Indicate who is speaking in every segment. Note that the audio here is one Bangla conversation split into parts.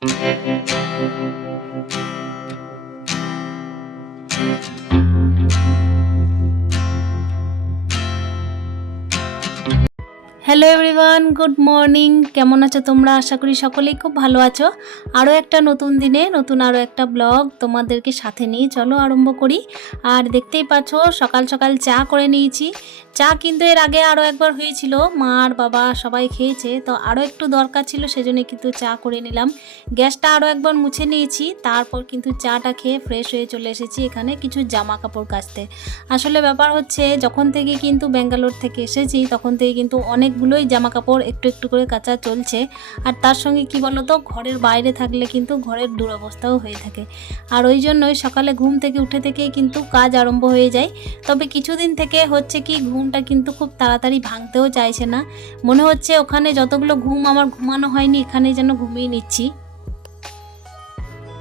Speaker 1: Thank you. Hello everyone good morning কেমন আছো তোমরা? আশা করি সকলেই খুব ভালো আছো। আরও একটা নতুন দিনে, নতুন আরও একটা ব্লগ তোমাদেরকে সাথে নিয়ে চলো আরম্ভ করি। আর দেখতেই পাচ্ছ, সকাল সকাল চা করে নিয়েছি। চা কিন্তু এর আগে আরও একবার হয়েছিল, মা আর বাবা সবাই খেয়েছে, তো আরও একটু দরকার ছিল, সেজন্য কিন্তু চা করে নিলাম। গ্যাসটা আরও একবার মুছে নিয়েছি, তারপর কিন্তু চাটা খেয়ে ফ্রেশ হয়ে চলে এসেছি এখানে কিছু জামা কাপড় কাচতে। আসলে ব্যাপার হচ্ছে, যখন থেকে কিন্তু ব্যাঙ্গালোর থেকে এসেছি, তখন থেকে কিন্তু অনেকগুলোই জামা কাপড় একটু একটু করে কাচা চলছে। আর তার সঙ্গে কি বলতো, ঘরের বাইরে থাকলে কিন্তু ঘরের দুরবস্থাও হয়ে থাকে। আর ওই জন্যই সকালে ঘুম থেকে উঠে থেকেই কিন্তু কাজ আরম্ভ হয়ে যায়। তবে কিছুদিন থেকে হচ্ছে কি, ঘুমটা কিন্তু খুব তাড়াতাড়ি ভাঙতেও চাইছে না। মনে হচ্ছে ওখানে যতগুলো ঘুম আমার ঘুমানো হয়নি এখানে যেন ঘুমিয়ে নিচ্ছি।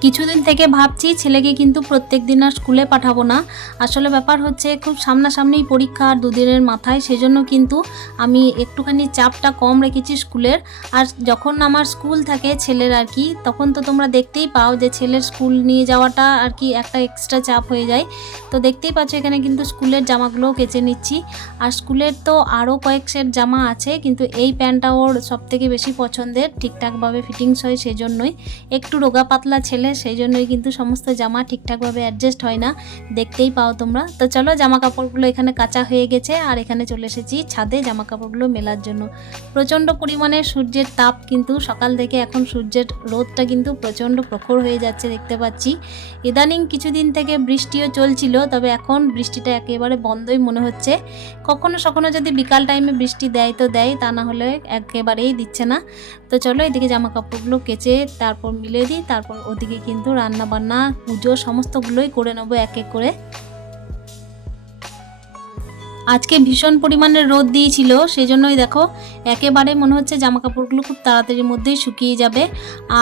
Speaker 1: কিছুদিন থেকে ভাবছি ছেলেকে কিন্তু প্রত্যেক দিন আর স্কুলে পাঠাবো না। আসলে ব্যাপার হচ্ছে খুব সামনাসামনি পরীক্ষা আর দুদিনের মাথায়, সেজন্য কিন্তু আমি একটুখানি চাপটা কম রেখেছি স্কুলের। আর যখন আমার স্কুল থাকে ছেলের আর কি, তখন তো তোমরা দেখতেই পাও যে ছেলের স্কুল নিয়ে যাওয়াটা আর কি একটা এক্সট্রা চাপ হয়ে যায়। তো দেখতেই পাচ্ছ এখানে কিন্তু স্কুলের জামাগুলোও কেচে নিচ্ছি। আর স্কুলের তো আরও কয়েক সেট জামা আছে, কিন্তু এই প্যান্টটা ওর সবথেকে বেশি পছন্দের। ঠিকঠাকভাবে ফিটিংস হয় সেজন্যই। একটু রোগা পাতলা ছেলে সেই জন্যই কিন্তু সমস্ত জামা ঠিকঠাকভাবে অ্যাডজাস্ট হয় না। দেখতেই পাও তোমরা। তো চলো জামা কাপড়গুলো এখানে কাঁচা হয়ে গেছে আর এখানে চলে এসেছি ছাদে জামা কাপড়গুলো মেলার জন্য। প্রচণ্ড পরিমাণে সূর্যের তাপ কিন্তু সকাল থেকে এখন সূর্যের রোদটা কিন্তু প্রচণ্ড প্রখর হয়ে যাচ্ছে দেখতে পাচ্ছি। ইদানিং কিছুদিন থেকে বৃষ্টিও চলছিল, তবে এখন বৃষ্টিটা একেবারে বন্ধই মনে হচ্ছে। কখনো সখনো যদি বিকাল টাইমে বৃষ্টি দেয় তো দেয়, তা না হলে একেবারেই দিচ্ছে না। তো চলো এদিকে জামা কাপড়গুলো কেচে তারপর মিলে দিই, তারপর ওদিকে কিন্তু রান্না বান্না পুজো সমস্তগুলোই করে নেব এক এক করে। আজকে ভীষণ পরিমাণে রোদ দিয়েছিল সেই জন্যই দেখো একেবারে মনে হচ্ছে জামা কাপড়গুলো খুব তাড়াতাড়ির মধ্যেই শুকিয়ে যাবে।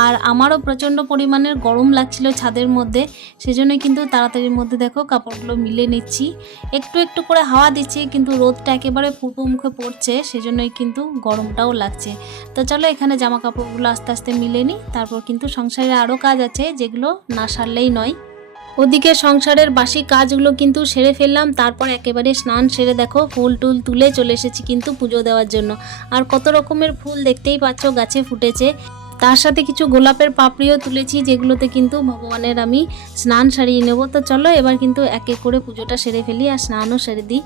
Speaker 1: আর আমারও প্রচণ্ড পরিমাণের গরম লাগছিল ছাদের মধ্যে, সেজন্যই কিন্তু তাড়াতাড়ির মধ্যে দেখো কাপড়গুলো মিলে নিচ্ছি। একটু একটু করে হাওয়া দিচ্ছে, কিন্তু রোদটা একেবারে পূর্ব মুখে পড়ছে, সেজন্যই কিন্তু গরমটাও লাগছে। তো চলো এখানে জামা কাপড়গুলো আস্তে আস্তে মিলে নিই, তারপর কিন্তু সংসারে আরও কাজ আছে, যেগুলো না সারলেই নয়। ওদিকে সংসারের বাসি কাজগুলো কিন্তু সেরে ফেললাম, তারপর একেবারে স্নান সেরে দেখো, ফুল টুল তুলে চলে এসেছি কিন্তু পুজো দেওয়ার জন্য। আর কত রকমের ফুল দেখতেই পাচ্ছ, গাছে ফুটেছে। তার সাথে কিছু গোলাপের পাপড়িও তুলেছি, যেগুলোতে কিন্তু ভগবানের আমি স্নান সারিয়ে নেব। তো চলো, এবার কিন্তু এক এক করে পুজোটা সেরে ফেলি আর স্নানও সেরে দিই।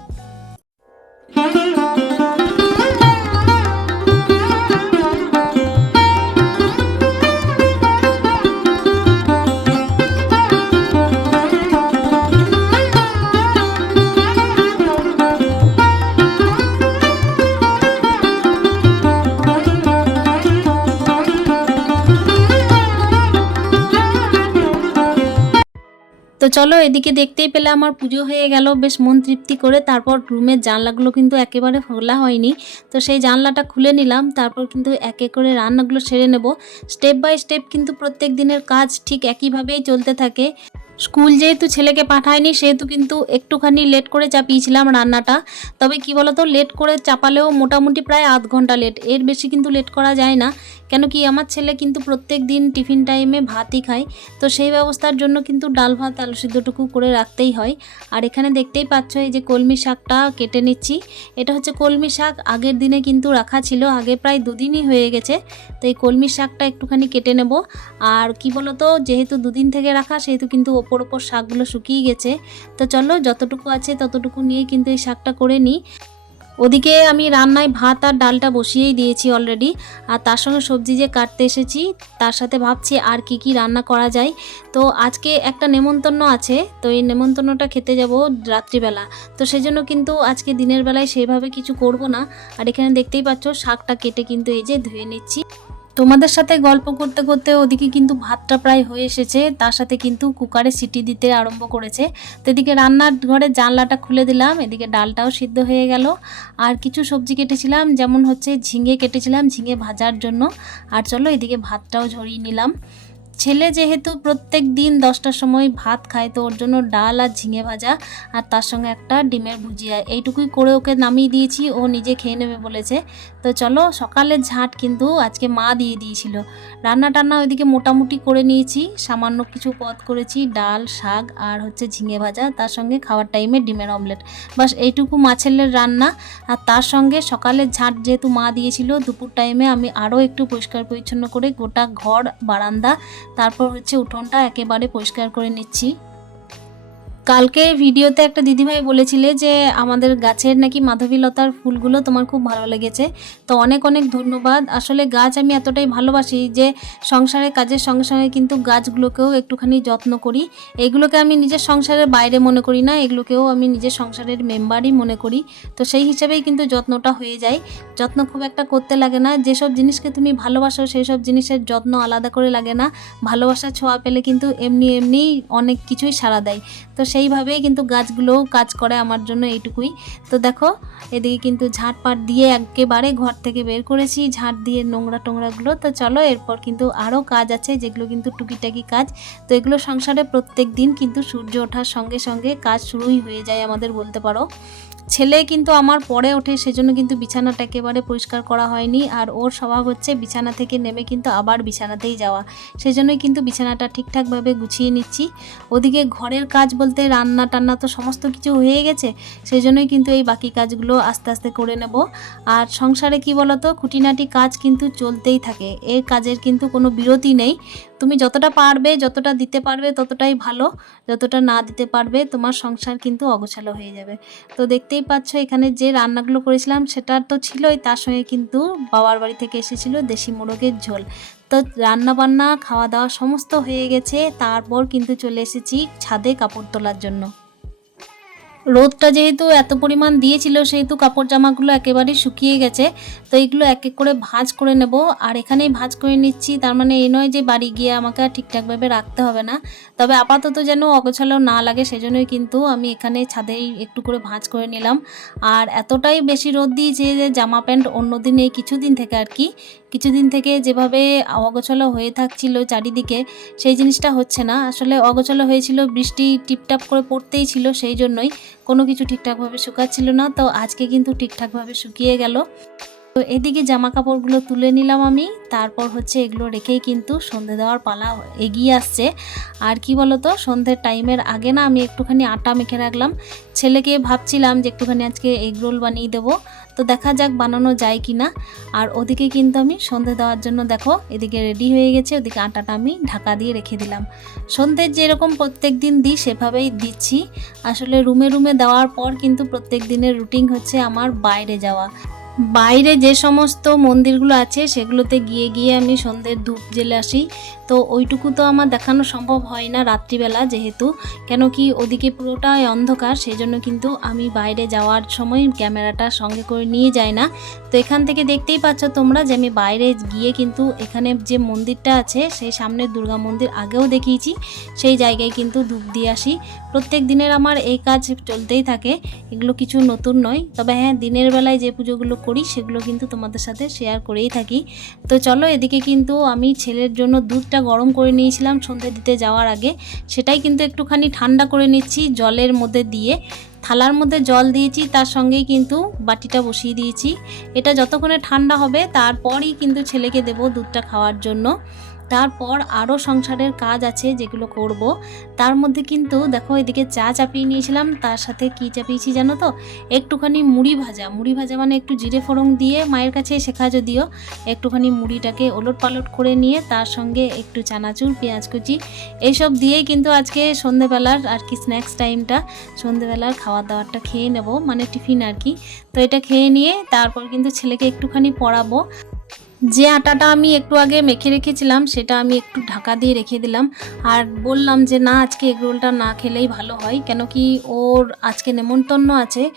Speaker 1: তো চলো এদিকে দেখতেই পেলে আমার পুজো হয়ে গেল, বেশ মন তৃপ্তি করে। তারপর রুমের জানলাগুলো কিন্তু একেবারে খোলা হয়নি। তো সেই জানলাটা খুলে নিলাম, তারপর কিন্তু এক করে রান্নাগুলো সেরে নেব। স্টেপ বাই স্টেপ কিন্তু প্রত্যেক দিনের কাজ ঠিক একইভাবেই চলতে থাকে। স্কুল যেহেতু ছেলেকে পাঠায়নি, সেহেতু কিন্তু একটুখানি লেট করে চাপিয়েছিলাম রান্নাটা। তবে কি বলতো, লেট করে চাপালেও মোটামুটি প্রায় আধ ঘণ্টা লেট, এর বেশি কিন্তু লেট করা যায় না। কেন কি আমার ছেলে কিন্তু প্রত্যেক দিন টিফিন টাইমে ভাতই খায়, তো সেই ব্যবস্থার জন্য কিন্তু ডাল ভাত, আলু সিদ্ধটুকু করে রাখতেই হয়। আর এখানে দেখতেই পাচ্ছ এই যে কলমি শাকটা কেটে নিচ্ছি। এটা হচ্ছে কলমি শাক, আগের দিনে কিন্তু রাখা ছিল, আগে প্রায় দুদিনই হয়ে গেছে। তো এই কলমি শাকটা একটুখানি কেটে নেব। আর কি বলতো, যেহেতু দুদিন থেকে রাখা, সেহেতু কিন্তু ওপর ওপর শাকগুলো শুকিয়ে গেছে। তো চলো, যতটুকু আছে ততটুকু নিয়ে কিন্তু এই শাকটা করে নিই। ওদিকে আমি রান্নায় ভাত আর ডালটা বসিয়েই দিয়েছি অলরেডি আর তার সঙ্গে সবজি যে কাটতে এসেছি, তার সাথে ভাবছি আর কি কি রান্না করা যায়। তো আজকে একটা নেমন্তন্ন আছে, তো এই নেমন্তন্নটা খেতে যাব রাত্রিবেলা। তো সেই জন্য কিন্তু আজকে দিনের বেলায় সেভাবে কিছু করব না। আর এখানে দেখতেই পাচ্ছ, শাকটা কেটে কিন্তু এই যে ধুয়ে নিচ্ছি। তোমাদের সাথে গল্প করতে করতে ওদিকে কিন্তু ভাতটা প্রায় হয়ে এসেছে। তার সাথে কিন্তু কুকারে সিটি দিতে আরম্ভ করেছে। তো এদিকে রান্নার ঘরে জানলাটা খুলে দিলাম, এদিকে ডালটাও সিদ্ধ হয়ে গেল। আর কিছু সবজি কেটেছিলাম, যেমন হচ্ছে ঝিঙে কেটেছিলাম, ঝিঙে ভাজার জন্য। আর চলো এদিকে ভাতটাও ঝরিয়ে নিলাম। ছেলে যেহেতু প্রত্যেক দিন দশটার সময় ভাত খায়, তো ওর জন্য ডাল আর ঝিঙে ভাজা আর তার সঙ্গে একটা ডিমের ভুজিয়া। এইটুকুই করে ওকে নামিয়ে দিয়েছি, ও নিজে খেয়ে নেবে বলেছে। তো চলো, সকালের ঝাঁট কিন্তু আজকে মা দিয়ে দিয়েছিল। রান্না টান্না ওইদিকে মোটামুটি করে নিয়েছি, সামান্য কিছু পদ করেছি, ডাল, শাক আর হচ্ছে ঝিঙে ভাজা, তার সঙ্গে খাওয়ার টাইমে ডিমের অমলেট। বাস এইটুকু মাছেলের রান্না। আর তার সঙ্গে সকালের ঝাঁট যেহেতু মা দিয়েছিল, দুপুর টাইমে আমি আরও একটু পরিষ্কার পরিচ্ছন্ন করে গোটা ঘর, বারান্দা তারপর হচ্ছে উঠোনটা একেবারে পরিষ্কার করে নিচ্ছি। কালকে ভিডিওতে একটা দিদিভাই বলেছিলে যে আমাদের গাছের নাকি মাধবীলতার ফুলগুলো তোমার খুব ভালো লেগেছে। তো অনেক অনেক ধন্যবাদ। আসলে গাছ আমি এতটাই ভালোবাসি যে সংসারের কাজের সঙ্গে সঙ্গে কিন্তু গাছগুলোকেও একটুখানি যত্ন করি। এগুলোকে আমি নিজের সংসারের বাইরে মনে করি না, এগুলোকেও আমি নিজের সংসারের মেম্বারই মনে করি। তো সেই হিসাবেই কিন্তু যত্নটা হয়ে যায়। যত্ন খুব একটা করতে লাগে না। যেসব জিনিসকে তুমি ভালোবাসো সেই সব জিনিসের যত্ন আলাদা করে লাগে না। ভালোবাসা ছোঁয়া পেলে কিন্তু এমনি এমনি অনেক কিছুই সাড়া দেয়। তো সেইভাবেই কিন্তু গাছগুলোও কাজ করে আমার জন্য এইটুকুই। তো দেখো, এদিকে কিন্তু ঝাঁটপাট দিয়ে একেবারে ঘর থেকে বের করেছি ঝাঁট দিয়ে নোংরা টোংরাগুলো। তো চলো, এরপর কিন্তু আরও কাজ আছে, যেগুলো কিন্তু টুকিটাকি কাজ। তো এগুলো সংসারে প্রত্যেক দিন কিন্তু সূর্য ওঠার সঙ্গে সঙ্গে কাজ শুরুই হয়ে যায় আমাদের বলতে পারো। ছেলে কিন্তু আমার পরে ওঠে, সেজন্য কিন্তু বিছানাটা একেবারে পরিষ্কার করা হয়নি। আর ওর স্বভাব হচ্ছে বিছানা থেকে নেমে কিন্তু আবার বিছানাতেই যাওয়া। সেজন্যই কিন্তু বিছানাটা ঠিকঠাকভাবে গুছিয়ে নিচ্ছি। ওদিকে ঘরের কাজ বলতে রান্না টান্না তো সমস্ত কিছু হয়ে গেছে সেই জন্যই কিন্তু এই বাকি কাজগুলো আস্তে আস্তে করে নেব। আর সংসারে কি বলতো, খুঁটিনাটি কাজ কিন্তু চলতেই থাকে। এর কাজের কিন্তু কোনো বিরতি নেই। তুমি যতটা পারবে, যতটা দিতে পারবে, ততটাই ভালো। যতটা না দিতে পারবে, তোমার সংসার কিন্তু অগোছালো হয়ে যাবে। তো দেখতেই পাচ্ছ, এখানে যে রান্নাগুলো করেছিলাম সেটা তো ছিলই, তার সঙ্গে কিন্তু বাবার বাড়ি থেকে এসেছিল দেশি মোরগের ঝোল। তো রান্না বান্না খাওয়া দাওয়া সমস্ত হয়ে গেছে, তারপর কিন্তু চলে এসেছি ছাদে কাপড় তোলার জন্য। রোদটা যেহেতু এত পরিমাণ দিয়েছিল, সেহেতু কাপড় জামাগুলো একেবারেই শুকিয়ে গেছে, তো এইগুলো এক এক করে ভাঁজ করে নেব। আর এখানেই ভাঁজ করে নিচ্ছি, তার মানে এই নয় যে বাড়ি গিয়ে আমাকে ঠিকঠাকভাবে রাখতে হবে না। তবে আপাতত যেন অগোছালো না লাগে সেজন্যই কিন্তু আমি এখানে ছাদেই একটু করে ভাঁজ করে নিলাম। আর এতটাই বেশি রোদ দিয়েছে যে জামা প্যান্ট অন্যদিন এই কিছুদিন থেকে আর কি, কিছুদিন থেকে যেভাবে অগোছালো হয়ে থাকছিল চারিদিকে, সেই জিনিসটা হচ্ছে না। আসলে অগোছালো হয়েছিল, বৃষ্টি টিপটাপ করে পড়তেই ছিল, সেই জন্যই কোনো কিছু ঠিকঠাকভাবে শুকাচ্ছিল না। তো আজকে কিন্তু ঠিকঠাকভাবে শুকিয়ে গেল। তো এদিকে জামা কাপড়গুলো তুলে নিলাম আমি। তারপর হচ্ছে এগুলো রেখেই কিন্তু সন্ধে দেওয়ার পালা এগিয়ে আসছে। আর কি বলতো, সন্ধ্যের টাইমের আগে না আমি একটুখানি আটা মেখে রাখলাম। ছেলেকে ভাবছিলাম যে একটুখানি আজকে এগ রোল বানিয়ে দেবো। তো দেখা যাক বানানো যায় কি না আর ওদিকে কিন্তু আমি সন্ধে দেওয়ার জন্য দেখো, এদিকে রেডি হয়ে গেছে, ওদিকে আটাটা আমি ঢাকা দিয়ে রেখে দিলাম। সন্ধ্যের যেরকম প্রত্যেক দিন দিই, সেভাবেই দিচ্ছি। আসলে রুমে রুমে দেওয়ার পর কিন্তু প্রত্যেক দিনের রুটিন হচ্ছে আমার বাইরে যাওয়া। বাইরে যে সমস্ত মন্দিরগুলো আছে, সেগুলোতে গিয়ে গিয়ে আমি সন্ধ্যের ধূপ জেলে আসি। তো ওইটুকু তো আমার দেখানো সম্ভব হয় না রাত্রিবেলা যেহেতু। কেন কি ওদিকে পুরোটাই অন্ধকার সেই জন্য কিন্তু আমি বাইরে যাওয়ার সময় ক্যামেরাটা সঙ্গে করে নিয়ে যাই না। তো এখান থেকে দেখতেই পাচ্ছ তোমরা যে আমি বাইরে গিয়ে কিন্তু এখানে যে মন্দিরটা আছে, সেই সামনে দুর্গা মন্দির আগেও দেখিয়েছি। সেই জায়গায় কিন্তু ধূপ দিয়ে আসি। প্রত্যেক দিনের আমার এই কাজ চলতেই থাকে। এগুলো কিছু নতুন নয়। তবে হ্যাঁ দিনের বেলায় যে পুজোগুলো করি, সেগুলো কিন্তু তোমাদের সাথে শেয়ার করেই থাকি। তো চলো এদিকে কিন্তু আমি ছেলের জন্য দুধটা গরম করে নিয়েছিলাম সন্ধ্যে দিতে যাওয়ার আগে। সেটাই কিন্তু একটুখানি ঠান্ডা করে নিচ্ছি, জলের মধ্যে দিয়ে। থালার মধ্যে জল দিয়েছি, তার সঙ্গেই কিন্তু বাটিটা বসিয়ে দিয়েছি। এটা যতক্ষণে ঠান্ডা হবে, তারপরই কিন্তু ছেলেকে দেব দুধটা খাওয়ার জন্য। তারপর আরও সংসারের কাজ আছে যেগুলো করব। তার মধ্যে কিন্তু দেখো এদিকে চা চাপিয়ে নিয়েছিলাম, তার সাথে কি চাপিয়েছি জানো তো? একটুখানি মুড়ি ভাজা। মুড়ি ভাজা মানে একটু জিরে ফোড়ন দিয়ে মায়ের কাছে শেখা যদিও। একটুখানি মুড়িটাকে ওলট পালট করে নিয়ে তার সঙ্গে একটু চানাচুর, পেঁয়াজ কুচি এইসব দিয়েই কিন্তু আজকে সন্ধেবেলার আর কি স্ন্যাক্স টাইমটা। সন্ধেবেলার খাওয়া দাওয়াটা খেয়ে নেব মানে টিফিন আর কি। তো এটা খেয়ে নিয়ে তারপর কিন্তু ছেলেকে একটুখানি পড়াবো। যে আটাটা আমি একটু আগে মেখে রেখেছিলাম, সেটা আমি একটু ঢাকা দিয়ে রেখে দিলাম। আর বললাম যে, না, আজকে এগরোলটা না খেলেই ভালো হয়। কেন কি ওর আজকে নেমন্তন্ন আছে।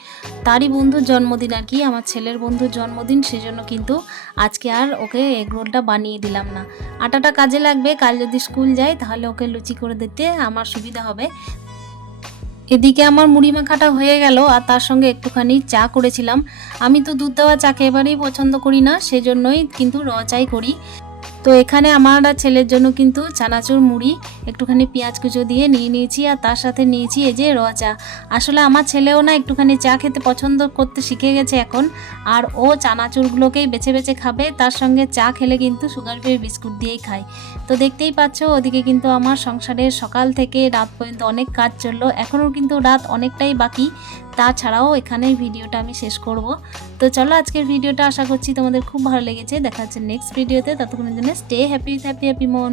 Speaker 1: তারই বন্ধুর জন্মদিন আর কি, আমার ছেলের বন্ধুর জন্মদিন, সেজন্য কিন্তু আজকে আর ওকে এগরোলটা বানিয়ে দিলাম না। আটাটা কাজে লাগবে, কাল যদি স্কুল যায়, তাহলে ওকে লুচি করে দিতে আমার সুবিধা হবে। এদিকে আমার মুড়ি মাখাটা হয়ে গেল আর তার সঙ্গে একটুখানি চা করেছিলাম। আমি তো দুধ দেওয়া চাকে এবারেই পছন্দ করি না, সেজন্যই কিন্তু র চাই করি। তো এখানে আমার ছেলের জন্য কিন্তু চানাচুর মুড়ি, একটুখানি পেঁয়াজ কুচো দিয়ে নিয়ে নিয়েছি আর তার সাথে নিয়েছি এই যে র চা। আসলে আমার ছেলেও না একটুখানি চা খেতে পছন্দ করতে শিখে গেছে এখন। আর ও চানাচুরগুলোকেই বেছে বেছে খাবে, তার সঙ্গে চা খেলে কিন্তু সুগার ফ্রি বিস্কুট দিয়েই খায়। তো দেখতেই পাচ্ছ, ওদিকে কিন্তু আমার সংসারের সকাল থেকে রাত পর্যন্ত অনেক কাজ চলল, এখনও কিন্তু রাত অনেকটাই বাকি। তাছাড়াও এখানেই ভিডিওটা আমি শেষ করব। তো চলো আজকের ভিডিওটা আশা করছি তোমাদের খুব ভালো লেগেছে। দেখা হচ্ছে নেক্সট ভিডিওতে ততক্ষণের জন্য স্টে হ্যাপি হ্যাপি হ্যাপি মন।